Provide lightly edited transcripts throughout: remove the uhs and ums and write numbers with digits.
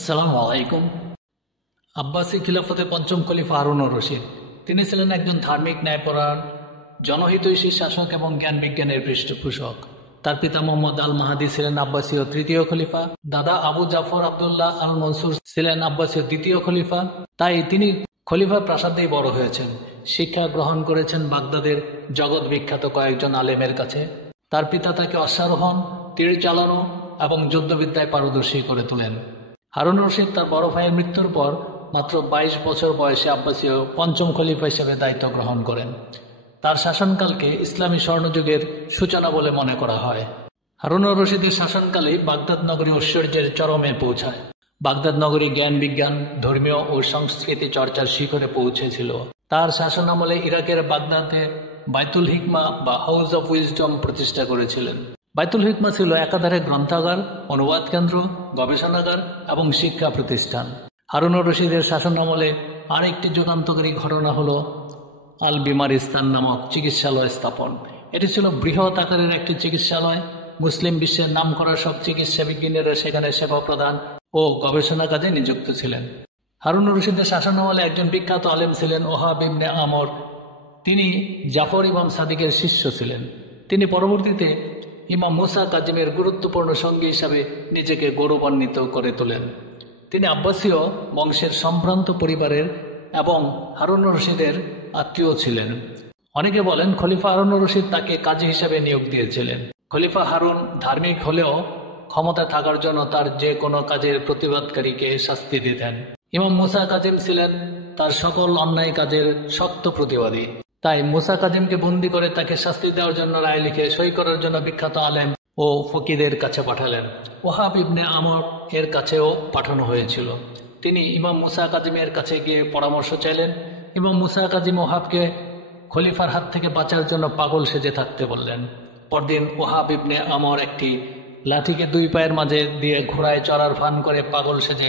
আসসালামু আলাইকুম। আব্বাসী খিলাফতের পঞ্চম খলিফা হারুনুর রশিদ। তিনি ছিলেন একজন ধার্মিক, ন্যায়পরায়ণ, জনহিতৈষী শাসক এবং জ্ঞান বিজ্ঞানের পৃষ্ঠপোষক। তার পিতা মোহাম্মদ আল মাহাদি ছিলেন আব্বাসীয় তৃতীয় খলিফা। দাদা আবু জাফর আবদুল্লাহ আল মনসুর ছিলেন আব্বাসীয় দ্বিতীয় খলিফা। তাই তিনি খলিফা প্রাসাদেই বড় হয়েছেন। শিক্ষা গ্রহণ করেছেন বাগদাদের জগৎ বিখ্যাত কয়েকজন আলেমের কাছে। তার পিতা তাকে অশ্বারোহণ, তীর চালানো এবং যুদ্ধবিদ্যায় পারদর্শী করে তোলেন। হারুনুর রশিদ তার বড় ভাইয়ের মৃত্যুর পর মাত্র 22 বছর বয়সে আব্বাসীয় পঞ্চম খলিফা হিসেবে দায়িত্ব গ্রহণ করেন। তার শাসনকালকে ইসলামী স্বর্ণযুগের সূচনা বলে মনে করা হয়। হারুনুর রশিদের শাসনকালে বাগদাদ নগরী ঐশ্বর্যের চরমে পৌঁছায়। বাগদাদ নগরী জ্ঞান বিজ্ঞান, ধর্মীয় ও সংস্কৃতি চর্চার শিখরে পৌঁছেছিল। তার শাসনামলে ইরাকের বাগদাদে বাইতুল হিকমা বা হাউস অব উইজডম প্রতিষ্ঠা করেছিলেন। বাইতুল হিকমা ছিল একাধারে গ্রন্থাগার, অনুবাদ কেন্দ্র, গবেষণাগার এবং শিক্ষা প্রতিষ্ঠান। হারুনুর রশিদের শাসনামলে আরেকটি যুগান্তকারী ঘটনা হল আল বিমারিস্তান নামক চিকিৎসালয় স্থাপন। এটি ছিল বৃহৎ আকারের একটি চিকিৎসালয়। মুসলিম বিশ্বের নামকরা সব চিকিৎসা বিজ্ঞানীরা সেখানে সেবা প্রদান ও গবেষণা কাজে নিযুক্ত ছিলেন। হারুনুর রশিদের শাসনামলে একজন বিখ্যাত আলেম ছিলেন ওহাব ইবনে আমর। তিনি জাফর ইমাম সাদিকের শিষ্য ছিলেন। তিনি পরবর্তীতে ইমাম মুসা কাজিমের গুরুত্বপূর্ণ সঙ্গী হিসাবে নিজেকে গৌরবান্বিত করে তোলেন। তিনি আব্বাসীয় বংশের সম্ভ্রান্ত পরিবারের এবং হারুনুর রশিদের আত্মীয় ছিলেন। অনেকে বলেন খলিফা হারুনুর রশিদ তাকে কাজী হিসাবে নিয়োগ দিয়েছিলেন। খলিফা হারুন ধার্মিক হলেও ক্ষমতা থাকার জন্য তার যে কোনো কাজের প্রতিবাদকারীকে শাস্তি দিতেন। ইমাম মুসা কাজিম ছিলেন তার সকল অন্যায় কাজের শক্ত প্রতিবাদী। তাই মুসা কাজিমকে বন্দী করে তাকে শাস্তি দেওয়ার জন্য রায় লিখে সই করার জন্য বিখ্যাত আলেম ও ফকিদের কাছে পাঠালেন। ওহাব ইবনে আমর এর কাছেও পাঠানো হয়েছিল। তিনি ইমাম মুসা কাজিমের কাছে গিয়ে পরামর্শ চাইলেন। ইমাম মুসা কাজিম ওহাবকে খলিফার হাত থেকে বাঁচার জন্য পাগল সেজে থাকতে বললেন। পরদিন ওহাব ইবনে আমর একটি লাঠিকে দুই পায়ের মাঝে দিয়ে ঘোড়ায় চড়ার ভান করে পাগল সেজে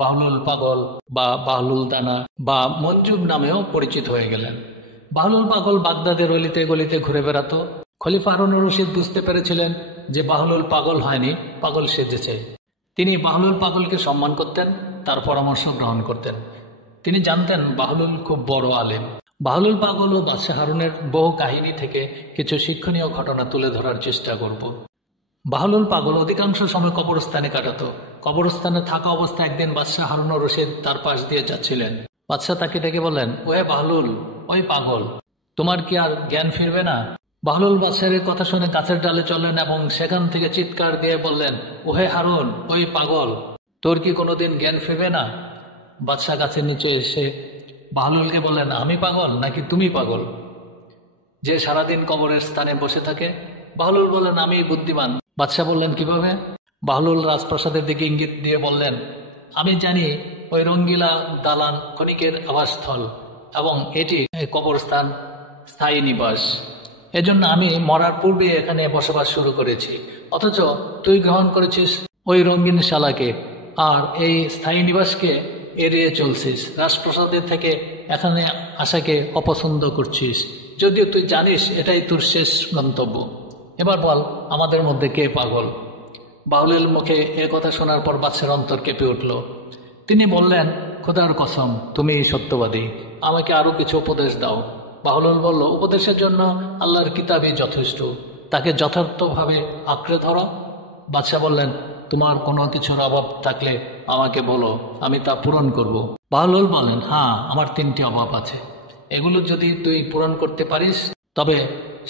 বাহলুল পাগল বা বাহলুল দানা বা মঞ্জুব নামেও পরিচিত হয়ে গেলেন। বাহলুল পাগল বাগদাদের অলিতে গলিতে ঘুরে বেড়াতো। খলিফা হারুনুর রশিদ বুঝতে পেরেছিলেন যে বাহলুল পাগল হয়নি, পাগল সেজেছে। তিনি বাহলুল পাগলকে সম্মান করতেন, তার পরামর্শ গ্রহণ করতেন। তিনি জানতেন বাহলুল খুব বড় আলেম। বাহলুল পাগল ও বাদশাহ হারুনের বহু কাহিনী থেকে কিছু শিক্ষণীয় ঘটনা তুলে ধরার চেষ্টা করব। বাহলুল পাগল অধিকাংশ সময় কবরস্থানে কাটাতো। কবরস্থানে থাকা অবস্থায় একদিন বাদশাহ হারুনুর রশিদ তার পাশ দিয়ে যাচ্ছিলেন। বাদশাহ তাকে ডেকে বললেন, ওহে বাহলুল, ওই পাগল, তোমার কি আর জ্ঞান ফিরবে না? বাহলুল বাদশাহের কথা শুনে গাছের ডালে চললেন এবং সেখান থেকে চিৎকার দিয়ে বললেন, ওহে হারুন, ওই পাগল, তোর কি কোনোদিন জ্ঞান ফিরবে না? বাদশাহ গাছের নিচে এসে বাহলুলকে বললেন, আমি পাগল নাকি তুমি পাগল যে সারাদিন কবরের স্থানে বসে থাকে? বাহলুল বললেন, আমি বুদ্ধিমান। বাদশাহ বললেন, কিভাবে? বাহলুল রাজপ্রাসাদের দিকে ইঙ্গিত দিয়ে বললেন, আমি জানি ওই রঙ্গিলা দালান ক্ষণিকের আবাসস্থল এবং এটি কবরস্থান, স্থায়ী নিবাস। এজন্য আমি মরার পূর্বে এখানে বসবাস শুরু করেছি। অথচ তুই গ্রহণ করেছিস ওই রঙিন শালাকে আর এই স্থায়ী নিবাসকে এড়িয়ে চলছিস। রাজপ্রাসাদের থেকে এখানে আসাকে অপছন্দ করছিস, যদিও তুই জানিস এটাই তোর শেষ গন্তব্য। এবার বল, আমাদের মধ্যে কে পাগল? বাহলুল মুখে এ কথা শোনার পর বাদশার অন্তর কেঁপে উঠল। তিনি বললেন, খোদার কসম, তুমি সত্যবাদী, আমাকে আরো কিছু উপদেশ দাও। বাহলুল বলল, উপদেশের জন্য আল্লাহর কিতাবই যথেষ্ট, তাকে যথার্থভাবে আঁকড়ে ধরো। বাদশাহ বললেন, তোমার কোনো কিছুর অভাব থাকলে আমাকে বলো, আমি তা পূরণ করব। বাহলুল বললেন, হ্যাঁ, আমার 3টি অভাব আছে। এগুলো যদি তুই পূরণ করতে পারিস তবে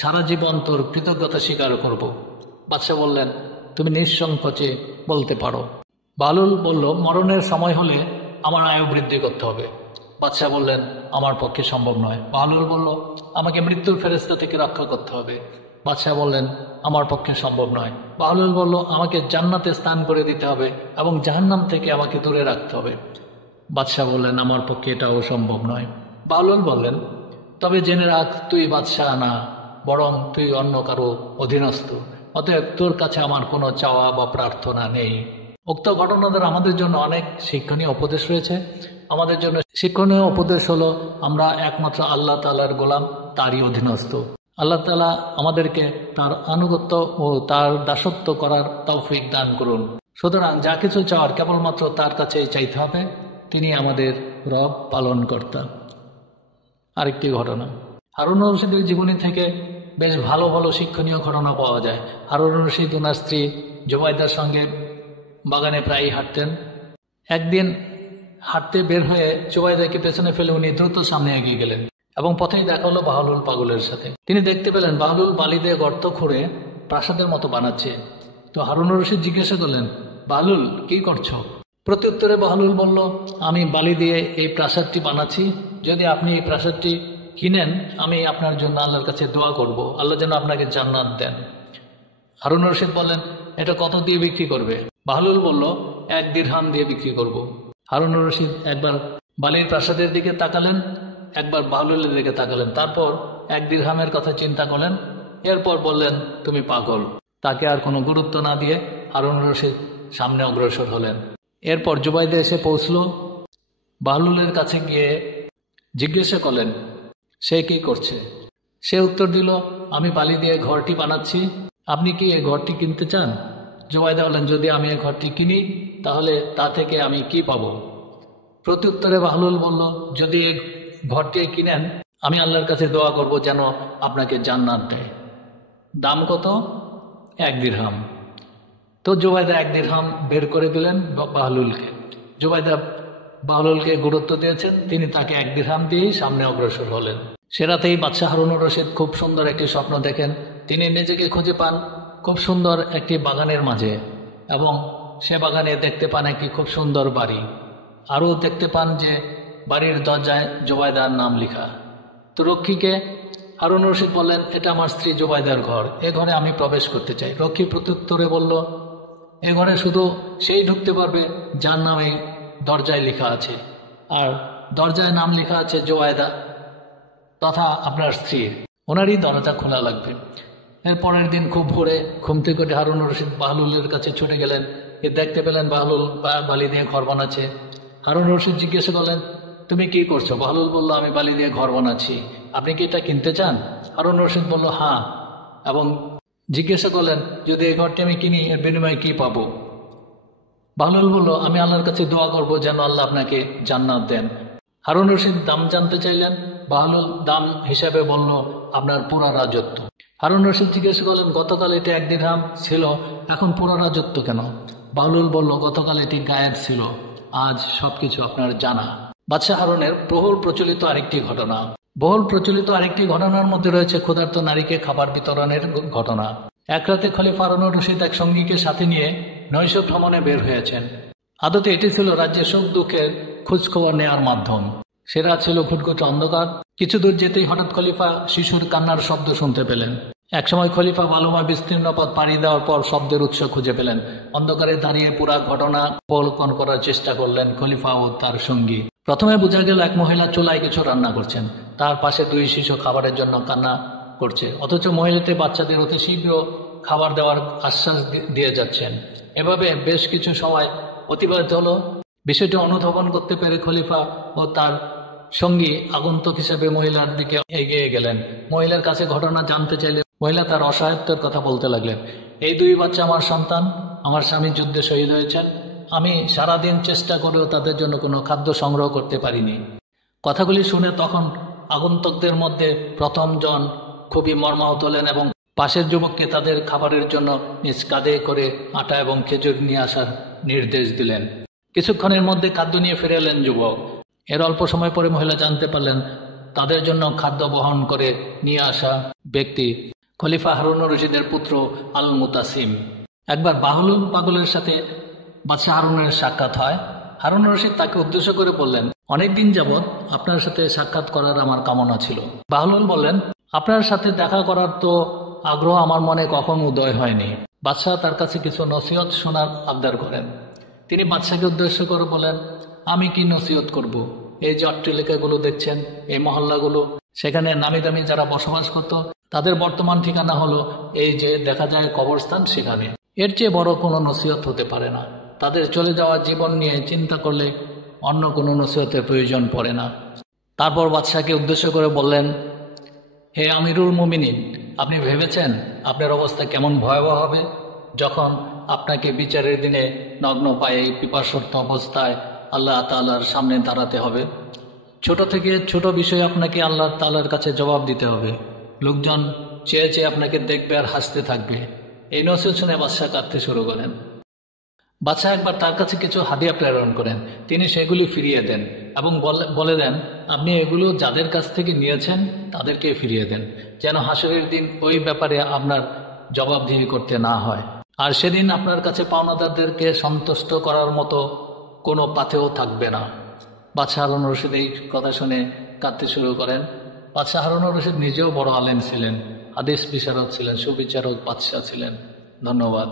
সারা জীবন তোর কৃতজ্ঞতা স্বীকার করব। বাদশাহ বললেন, তুমি নিঃসংকোচে বলতে পারো। বাহলুল বলল, মরণের সময় হলে আমার আয়ু বৃদ্ধি করতে হবে। বাদশাহ বললেন, আমার পক্ষে সম্ভব নয়। বাহলুল বলল, আমাকে মৃত্যুর ফেরেশতা থেকে রক্ষা করতে হবে। বাদশাহ বললেন, আমার পক্ষে সম্ভব নয়। বাহলুল বলল, আমাকে জান্নাতে স্থান করে দিতে হবে এবং জাহান্নাম থেকে আমাকে দূরে রাখতে হবে। বাদশাহ বললেন, আমার পক্ষে এটাও সম্ভব নয়। বাহলুল বললেন, তবে জেনে রাখ, তুই বাদশাহ না, বরং তুই অন্য কারো অধীনস্থ। অতএব তোর কাছে আমার কোনো চাওয়া বা প্রার্থনা নেই। উক্ত ঘটনা দ্বারা আমাদের জন্য অনেক শিক্ষণীয় উপদেশ রয়েছে। আমাদের জন্য শিক্ষণীয় উপদেশ হলো, আমরা একমাত্র আল্লাহ তাআলার গোলাম, তারই অধীনস্থ। আল্লাহ তাআলা আমাদেরকে তার আনুগত্য ও তার দাসত্ব করার তৌফিক দান করুন। সুতরাং যা কিছু চাওয়ার কেবলমাত্র তার কাছেই চাইতে হবে, তিনি আমাদের রব পালনকর্তা। আরেকটি ঘটনা, হারুনুর রশিদের জীবনী থেকে বেশ ভালো ভালো শিক্ষণীয় ঘটনা পাওয়া যায়। হারুনুর রশিদ ওনার স্ত্রী জুবাইদার সঙ্গে বাগানে প্রায়ই হাঁটতেন। একদিন হাঁটতে বের হয়ে জুবাইদাকে পেছনে ফেলে উনি দ্রুত সামনে এগিয়ে গেলেন এবং পথেই দেখা হলো বাহলুল পাগলের সাথে। তিনি দেখতে পেলেন বাহলুল বালি দিয়ে গর্ত খুঁড়ে প্রাসাদের মতো বানাচ্ছে। তো হারুনুর রশিদ জিজ্ঞাসা করলেন, বাহলুল কি করছো? প্রত্যুত্তরে বাহলুল বলল, আমি বালি দিয়ে এই প্রাসাদটি বানাচ্ছি। যদি আপনি এই প্রাসাদটি কিনেন, আমি আপনার জন্য আল্লাহর কাছে দোয়া করব, আল্লাহ যেন আপনাকে জান্নাত দেন। হারুনুর রশিদ বললেন, এটা কত দিয়ে বিক্রি করবে? বাহলুল বলল, 1 দিরহাম দিয়ে বিক্রি করব। হারুনুর রশিদ একবার বালির প্রাসাদের দিকে তাকালেন, একবার বাহলুলের দিকে তাকালেন, তারপর 1 দিরহামের কথা চিন্তা করলেন। এরপর বললেন, তুমি পাগল। তাকে আর কোনো গুরুত্ব না দিয়ে হারুনুর রশিদ সামনে অগ্রসর হলেন। এরপর জুবাইদা এসে পৌঁছল। বাহলুলের কাছে গিয়ে জিজ্ঞাসা করলেন সে কি করছে। সে উত্তর দিল, আমি বালি দিয়ে ঘরটি বানাচ্ছি, আপনি কি এই ঘরটি কিনতে চান? জুবাইদা বললেন, যদি আমি এই ঘরটি কিনি তাহলে তা থেকে আমি কি পাবো? প্রত্যুত্তরে বাহলুল বলল, যদি এই ঘরটি কিনেন, আমি আল্লাহর কাছে দোয়া করব যেন আপনাকে জান্নাত দেয়। দাম কত? 1 দিরহাম। তো জুবাইদা 1 দিরহাম বের করে দিলেন বাহলুলকে। জুবাইদা বাহলুলকে গুরুত্ব দিয়েছেন, তিনি তাকে 1 দিরহাম দিয়েই সামনে অগ্রসর হলেন। সে রাতেই বাদশাহ হারুনুর রশিদ খুব সুন্দর একটি স্বপ্ন দেখেন। তিনি নিজেকে খুঁজে পান খুব সুন্দর একটি বাগানের মাঝে, এবং সে বাগানে দেখতে পান একটি খুব সুন্দর বাড়ি। আরও দেখতে পান যে বাড়ির দরজায় জুবাইদার নাম লেখা। তো রক্ষীকে হারুনুর রশিদ বললেন, এটা আমার স্ত্রী জুবাইদার ঘর, এ ঘরে আমি প্রবেশ করতে চাই। রক্ষী প্রত্যুত্তরে বলল, এ ঘরে শুধু সেই ঢুকতে পারবে যার নাম এই দরজায় লেখা আছে, আর দরজায় নাম লেখা আছে জুবাইদা তথা আপনার স্ত্রীর, ওনারই দরজা খোলা লাগবে। এর পরের দিন খুব ভোরে ঘুম থেকে উঠে হারুনুর রশিদ বাহলুলের কাছে ছুটে গেলেন। এ দেখতে পেলেন বাহলুল বালি দিয়ে ঘর বানাচ্ছে। হারুনুর রশিদ জিজ্ঞাসা করলেন, তুমি কি করছো? বাহলুল বলল, আমি বালি দিয়ে ঘর বানাচ্ছি, আপনি কি এটা কিনতে চান? হারুনুর রশিদ বলল, হ্যাঁ, এবং জিজ্ঞাসা করলেন, যদি এই ঘরটি আমি কিনি এর বিনিময়ে কি পাবো? বাহলুল বলল, আমি আল্লাহর কাছে দোয়া করব যেন আল্লাহ আপনাকে জান্নাত দেন। হারুনুর রশিদ দাম জানতে চাইলেন। বাহলুল দাম হিসাবে বলল, আপনার পুরা রাজত্ব। হারুনুর রশিদ জিজ্ঞাসা করলেন, গতকাল এটি 1 দিরহাম ছিল, এখন পুরা রাজত্ব কেন? বাহলুল বলল, গতকাল এটি গায়েব ছিল, আজ সবকিছু আপনার জানা। বাদশাহ হারুনের বহুল প্রচলিত আরেকটি ঘটনার মধ্যে রয়েছে ক্ষুধার্ত নারীকে খাবার বিতরণের ঘটনা। এক রাতে খলিফা হারুনুর রশিদ এক সঙ্গীকে সাথে নিয়ে নৈশ ভ্রমণে বের হয়েছেন। আদতে এটি ছিল রাজ্যের সুখ দুঃখের খোঁজখবর নেওয়ার মাধ্যম। সে রাত ছিল ঘুটঘুটে অন্ধকার। কিছু দূর যেতেই হঠাৎ খলিফা শিশুর কান্নার শব্দ শুনতে পেলেন। একসময় খলিফা বালুময় বিস্তীর্ণ পথ পাড়ি দেওয়ার পর শব্দের উৎস খুঁজে পেলেন। অন্ধকারে দাঁড়িয়ে পুরা ঘটনা অবলোকন করার চেষ্টা করলেন খলিফা ও তার সঙ্গী। প্রথমে বোঝা গেল এক মহিলা চুলায় কিছু রান্না করছেন, তার পাশে 2 শিশু খাবারের জন্য কান্না করছে, অথচ মহিলাটি বাচ্চাদের অতি শীঘ্র খাবার দেওয়ার আশ্বাস দিয়ে যাচ্ছেন। এভাবে বেশ কিছু সময় অতিবাহিত হলো। বিষয়টি অনুধাবন করতে পেরে খলিফা ও তার সঙ্গী আগন্তুক হিসেবে মহিলার দিকে এগিয়ে গেলেন। মহিলার কাছে ঘটনা জানতে চাইলে মহিলা তার অসহায়ত্বের কথা বলতে লাগলেন। এই 2 বাচ্চা আমার সন্তান, আমার স্বামী যুদ্ধে শহীদ হয়েছেন, আমি সারাদিন চেষ্টা করেও তাদের জন্য কোনো খাদ্য সংগ্রহ করতে পারিনি। কথাগুলি শুনে তখন আগন্তুকদের মধ্যে প্রথম জন খুবই মর্মাহত হলেন এবং পাশের যুবককে তাদের খাবারের জন্য নিজ কাঁধে করে আটা এবং খেজুর নিয়ে আসার নির্দেশ দিলেন। কিছুক্ষণের মধ্যে খাদ্য নিয়ে ফিরে এলেন যুবক। এর অল্প সময় পরে মহিলা জানতে পারলেন তাদের জন্য খাদ্য বহন করে নিয়ে আসা ব্যক্তি খলিফা হারুনুর রশিদের পুত্র আল মুতাসিম। একবার বাহলুল পাগলের সাথে বাদশাহ হারুনের সাক্ষাৎ হয়। হারুনুর রশিদ তাকে উদ্দেশ্য করে বললেন, অনেকদিন যাবৎ আপনার সাথে সাক্ষাৎ করার আমার কামনা ছিল। বাহলুল বললেন, আপনার সাথে দেখা করার তো আগ্রহ আমার মনে কখনো উদয় হয়নি। বাদশাহ তার কাছে কিছু নসিহত শোনার আবদার করেন। তিনি বাদশাহকে উদ্দেশ্য করে বলেন, আমি কি নসিহত করব? এই যে অট্টালিকাগুলো দেখছেন, এই মহল্লাগুলো, সেখানে নামি দামি যারা বসবাস করত তাদের বর্তমান ঠিকানা হলো এই যে দেখা যায় কবরস্থান, সেখানে। এর চেয়ে বড় কোনো নসিহত হতে পারে না। তাদের চলে যাওয়া জীবন নিয়ে চিন্তা করলে অন্য কোনো নসিহতের প্রয়োজন পড়ে না। তারপর বাদশাহকে উদ্দেশ্য করে বললেন, হে আমিরুল মুমিনিন, আপনি ভেবেছেন আপনার অবস্থা কেমন ভয়াবহ হবে? যখন আপনাকে বিচারের দিনে নগ্ন পায়ে পিপাসর্ত অবস্থায় আল্লাহ তাআলার সামনে দাঁড়াতে হবে। ছোট থেকে ছোট বিষয়ে আপনাকে আল্লাহ তাআলার কাছে জবাব দিতে হবে। লোকজন চেয়ে চেয়ে আপনাকে দেখবে আর হাসতে থাকবে। এই নসিহত শুনে বাদশাহ কাঁদতে শুরু করেন। বাদশাহ একবার তার কাছে কিছু হাদিয়া প্রেরণ করেন। তিনি সেগুলি ফিরিয়ে দেন এবং বলে দেন, আপনি এগুলো যাদের কাছ থেকে নিয়েছেন তাদেরকে ফিরিয়ে দেন, যেন হাসরের দিন ওই ব্যাপারে আপনার জবাবদিহি করতে না হয়। আর সেদিন আপনার কাছে পাওনাদারদেরকে সন্তুষ্ট করার মতো কোনো পাথেও থাকবে না। বাদশাহ হারুন রশিদ এই কথা শুনে কাঁদতে শুরু করেন। বাদশাহ হারুন রশিদ নিজেও বড় আলেম ছিলেন, হাদিস বিশারদ ছিলেন, সুবিচারক বাদশাহ ছিলেন। ধন্যবাদ।